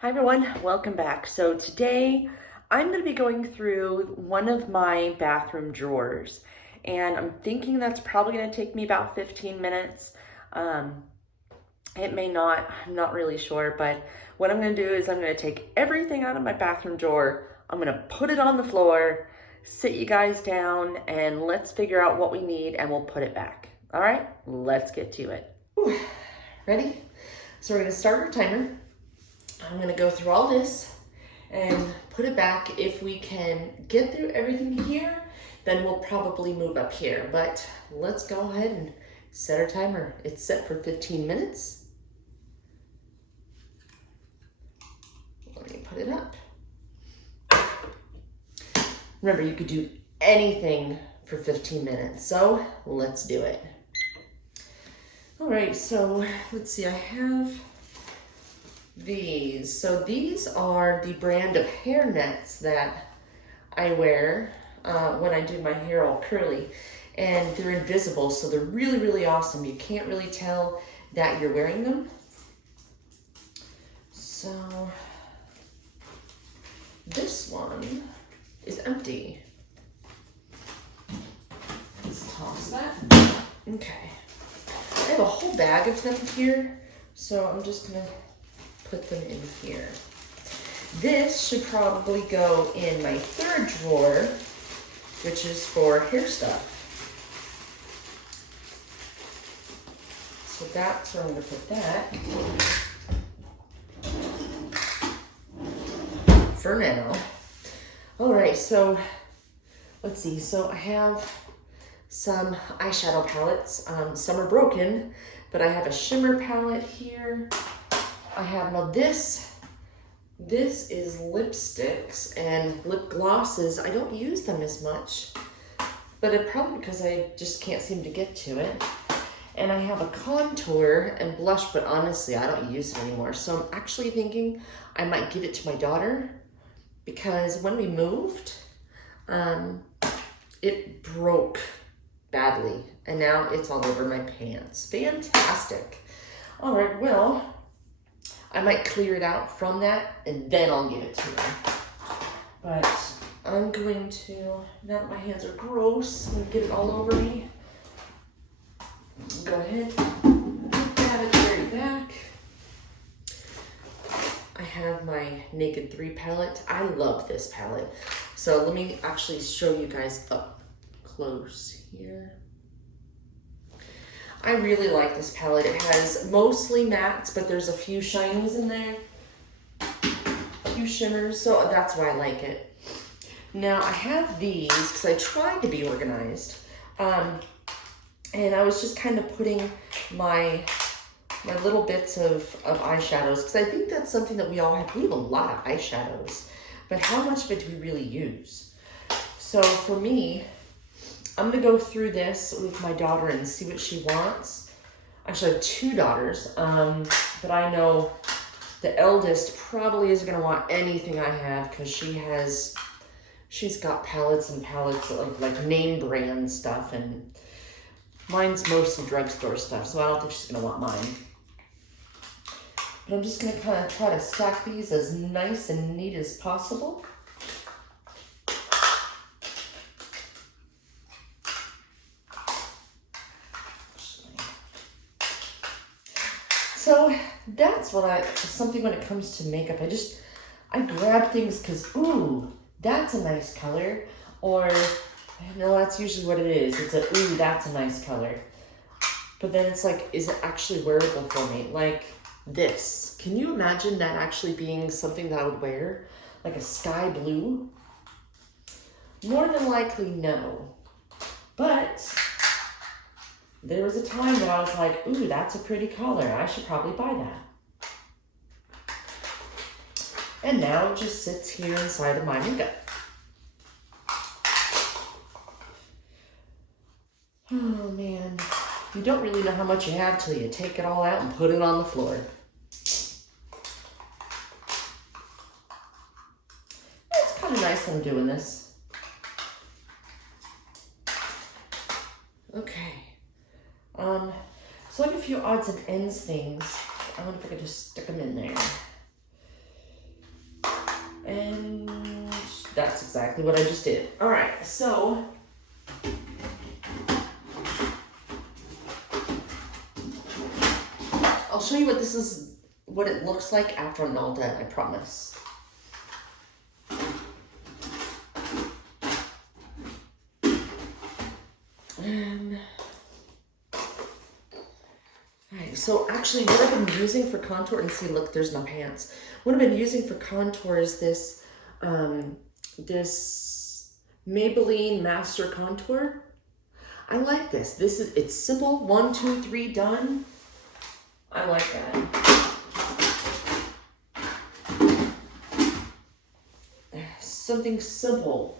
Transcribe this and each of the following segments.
Hi everyone, welcome back. So today I'm going to be going through one of my bathroom drawers, and I'm thinking that's probably going to take me about 15 minutes. Um, it may not, I'm not really sure, but what I'm going to do is I'm going to take everything out of my bathroom drawer, I'm going to put it on the floor, sit you guys down, and let's figure out what we need and we'll put it back. All right, let's get to it. Whew. Ready? So we're going to start our timer. I'm going to go through all this and put it back. If we can get through everything here, then we'll probably move up here. But let's go ahead and set our timer. It's set for 15 minutes. Let me put it up. Remember, you could do anything for 15 minutes, so let's do it. All right, so let's see, I have these. So these are the brand of hair nets that I wear when I do my hair all curly, and they're invisible, so they're really, really awesome. You can't really tell that you're wearing them. So this one is empty. Let's toss that. Okay. I have a whole bag of them here, so I'm just gonna put them in here. This should probably go in my third drawer, which is for hair stuff. So that's where I'm going to put that for now. All right, so let's see. So I have some eyeshadow palettes. Some are broken, but I have a shimmer palette here. I have, now this is lipsticks and lip glosses. I don't use them as much, but it probably because I just can't seem to get to it. And I have a contour and blush, but honestly, I don't use it anymore. So I'm actually thinking I might give it to my daughter, because when we moved, it broke badly, and now it's all over my pants. Fantastic. All right, well, I might clear it out from that and then I'll give it to her. But I'm going to, now that my hands are gross, I'm gonna get it all over me. Go ahead, grab it, carry it back. I have my Naked 3 palette. I love this palette. So let me actually show you guys up close here. I really like this palette. It has mostly mattes, but there's a few shinies in there, a few shimmers, so that's why I like it. Now I have these because I tried to be organized, and I was just kind of putting my little bits of eyeshadows, because I think that's something that we all have. We have a lot of eyeshadows, but how much of it do we really use? So for me, I'm gonna go through this with my daughter and see what she wants. Actually, I have two daughters, but I know the eldest probably isn't gonna want anything I have, because she's got palettes and palettes of like name brand stuff, and mine's mostly drugstore stuff, so I don't think she's gonna want mine. But I'm just gonna kind of try to stack these as nice and neat as possible. So that's something when it comes to makeup, I grab things because, ooh, that's a nice color. Or, no, that's usually what it is. It's ooh, that's a nice color. But then it's like, is it actually wearable for me? Like this. Can you imagine that actually being something that I would wear? Like a sky blue? More than likely, no. But there was a time that I was like, ooh, that's a pretty color. I should probably buy that. And now it just sits here inside of my makeup. Oh man, you don't really know how much you have till you take it all out and put it on the floor. It's kind of nice that I'm doing this. Okay. So I have a few odds and ends things. I wonder if I could just stick them in there. exactly what I just did. All right, so I'll show you what it looks like after I'm all done, I promise. Alright, so actually what I've been using for contour, and see, look, there's my pants. What I've been using for contour is this, this Maybelline Master Contour. I like this. It's simple, 1, 2, 3, done. I like that. Something simple.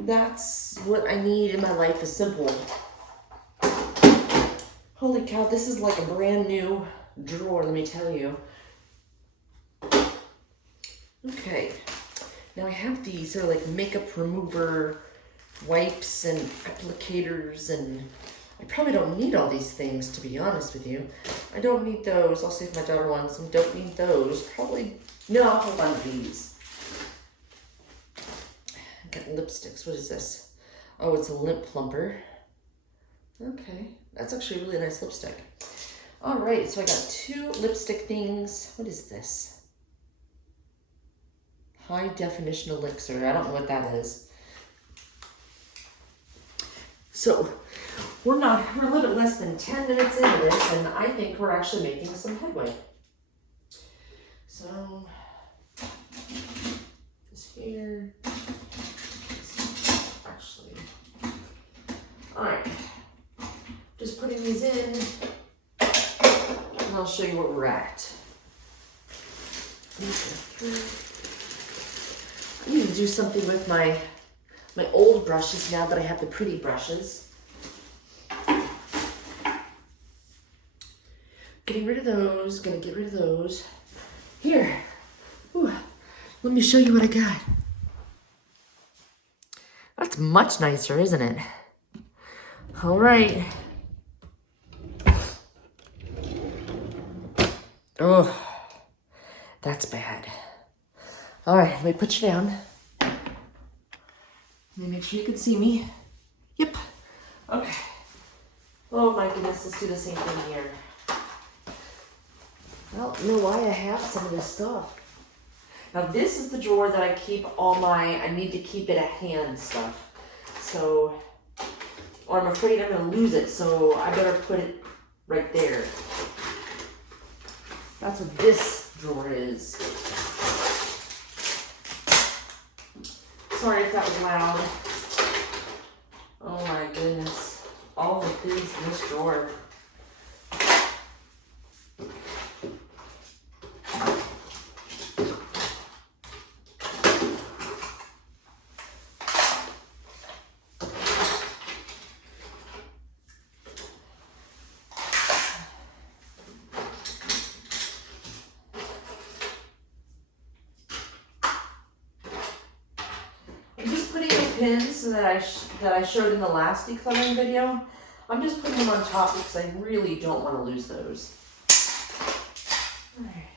That's what I need in my life, is simple. Holy cow, this is like a brand new drawer, let me tell you. Okay, now I have these. They're like makeup remover wipes and applicators, and I probably don't need all these things, to be honest with you. I don't need those. I'll save my daughter ones. I don't need those. Probably, no, I'll hold on to these. I got lipsticks. What is this? Oh, it's a lip plumper. Okay, that's actually a really nice lipstick. All right, so I got 2 lipstick things. What is this? High definition elixir. I don't know what that is. So we're a little bit less than 10 minutes into this, and I think we're actually making some headway. So this here. Actually, all right. Just putting these in, and I'll show you where we're at. I need to do something with my old brushes now that I have the pretty brushes. Getting rid of those, gonna get rid of those. Here, ooh, let me show you what I got. That's much nicer, isn't it? All right. Oh, that's bad. All right, let me put you down. Let me make sure you can see me. Yep. Okay. Oh my goodness, let's do the same thing here. I don't know why I have some of this stuff. Now this is the drawer that I keep I need to keep it at hand stuff. So, or I'm afraid I'm gonna lose it, so I better put it right there. That's what this drawer is. Sorry if that was loud. Oh my goodness. All the things in this drawer. Pins that I showed in the last decluttering video. I'm just putting them on top because I really don't want to lose those. All right.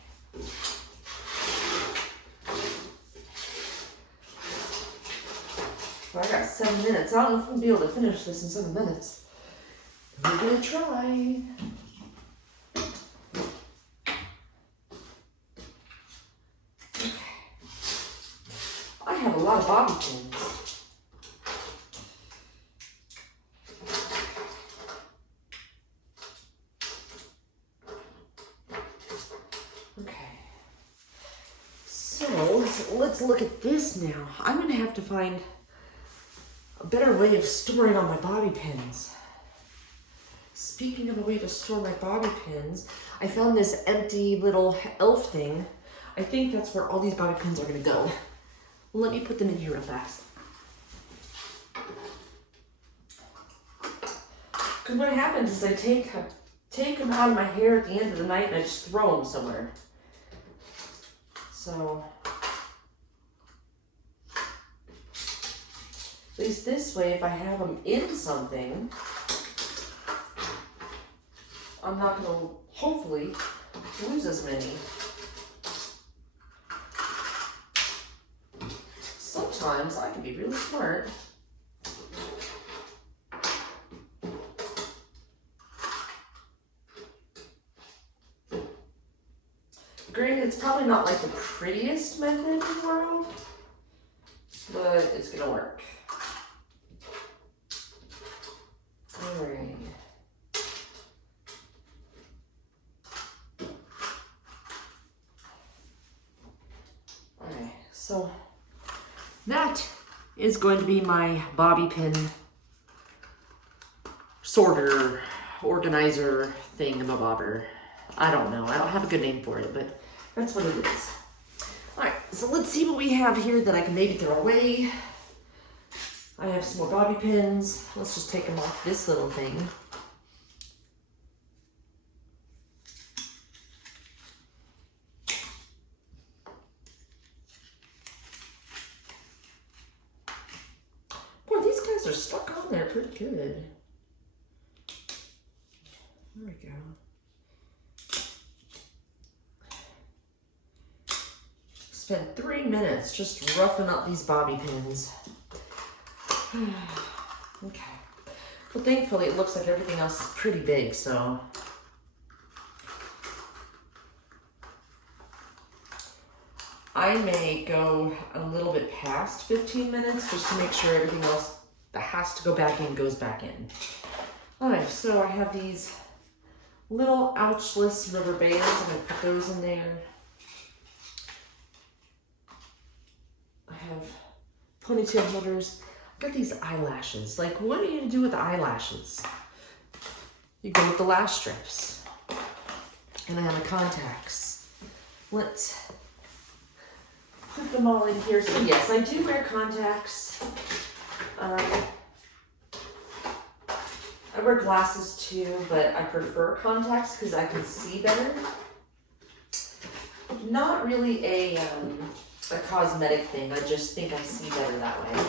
Well, I got 7 minutes. I don't know if we'll be able to finish this in 7 minutes. We're gonna try. Okay. I have a lot of bobby pins. Let's look at this now. I'm going to have to find a better way of storing all my bobby pins. Speaking of a way to store my bobby pins, I found this empty little elf thing. I think that's where all these bobby pins are going to go. Let me put them in here real fast. Because what happens is I take them out of my hair at the end of the night and I just throw them somewhere. So at least this way, if I have them in something, I'm not going to, hopefully, lose as many. Sometimes time, so I can be really smart. Granted, it's probably not like the prettiest method in the world, but it's gonna work. All right. All right, so that is going to be my bobby pin sorter, organizer, thingamabobber. I don't know. I don't have a good name for it, but that's what it is. All right, so let's see what we have here that I can maybe throw away. I have some more bobby pins. Let's just take them off this little thing. Boy, these guys are stuck on there pretty good. There we go. Spent 3 minutes just roughing up these bobby pins. Okay. Well, thankfully it looks like everything else is pretty big, so. I may go a little bit past 15 minutes just to make sure everything else that has to go back in goes back in. All right, so I have these little ouchless rubber bands. I'm gonna put those in there. I have ponytail holders. I've got these eyelashes. Like, what are you gonna do with the eyelashes? You go with the lash strips. And I have my contacts. Let's put them all in here. So yes, I do wear contacts. I wear glasses too, but I prefer contacts because I can see better. Not really a cosmetic thing. I just think I see better that way.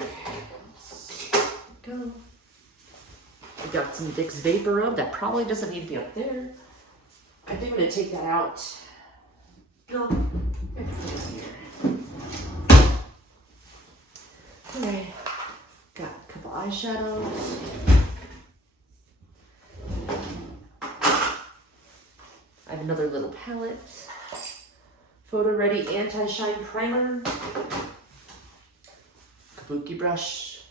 Okay, let's go. We got some Vicks Vapor Rub. That probably doesn't need to be up there. I think I'm gonna take that out. No, it's here. Okay, got a couple eyeshadows. I have another little palette. Photo Ready Anti-Shine Primer. Kabuki brush.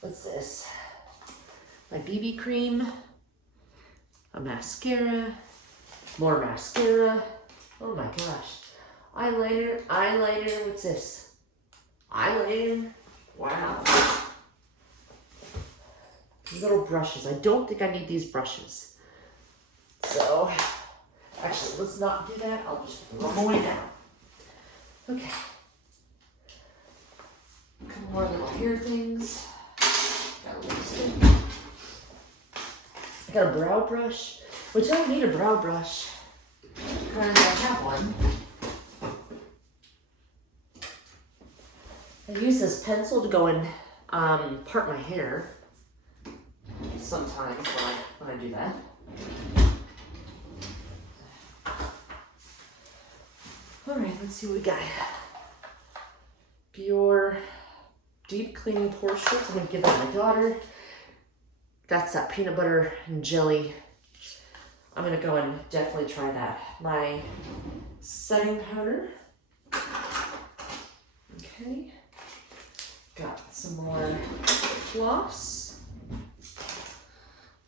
What's this? My BB cream. A mascara. More mascara. Oh my gosh. Eyeliner. What's this? Eyeliner. Wow. Little brushes. I don't think I need these brushes. So, actually, let's not do that. I'll just throw them away now. Okay. A couple more little hair things. Got a lipstick. I got a brow brush, which I don't need a brow brush because I have one. I use this pencil to go and part my hair sometimes when I do that. All right, let's see what we got. Pure deep cleaning pore strips. I'm gonna give that to my daughter. That's that peanut butter and jelly. I'm gonna go and definitely try that. My setting powder. Okay. Got some more floss.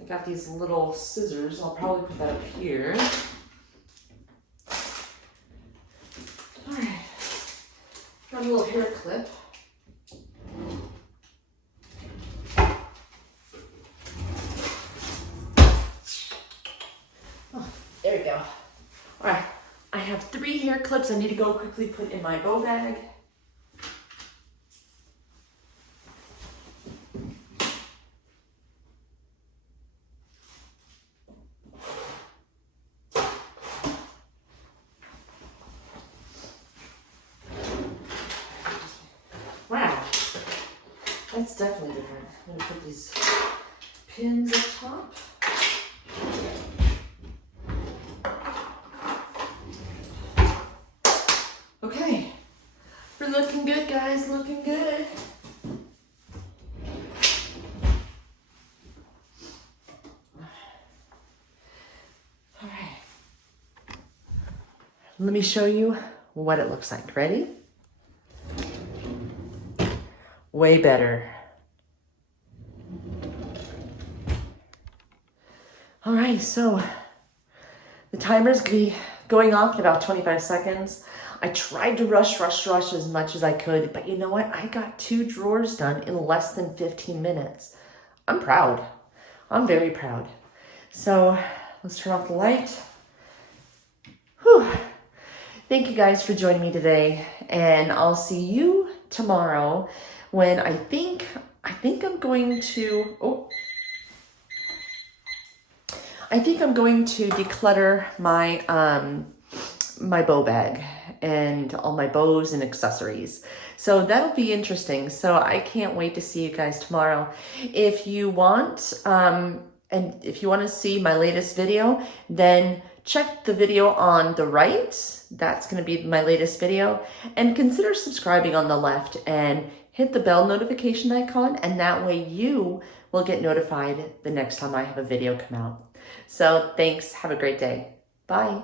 I got these little scissors. I'll probably put that up here. All right. Got a little hair clip. Oh, there we go. All right. I have 3 hair clips I need to go quickly put in my bow bag. Wow, that's definitely different. I'm gonna put these pins up top. looking good, guys, looking good. All right. Let me show you what it looks like. Ready? Way better. All right, so the timer's gonna be going off in about 25 seconds. I tried to rush as much as I could, but you know what? I got 2 drawers done in less than 15 minutes. I'm proud. I'm very proud. So let's turn off the light. Whew. Thank you guys for joining me today, and I'll see you tomorrow when I think I'm going to, I think I'm going to declutter my my bow bag and all my bows and accessories. So that'll be interesting. So I can't wait to see you guys tomorrow. If you want, and if you want to see my latest video, then check the video on the right. That's going to be my latest video. And consider subscribing on the left and hit the bell notification icon. And that way you will get notified the next time I have a video come out. So thanks. Have a great day. Bye.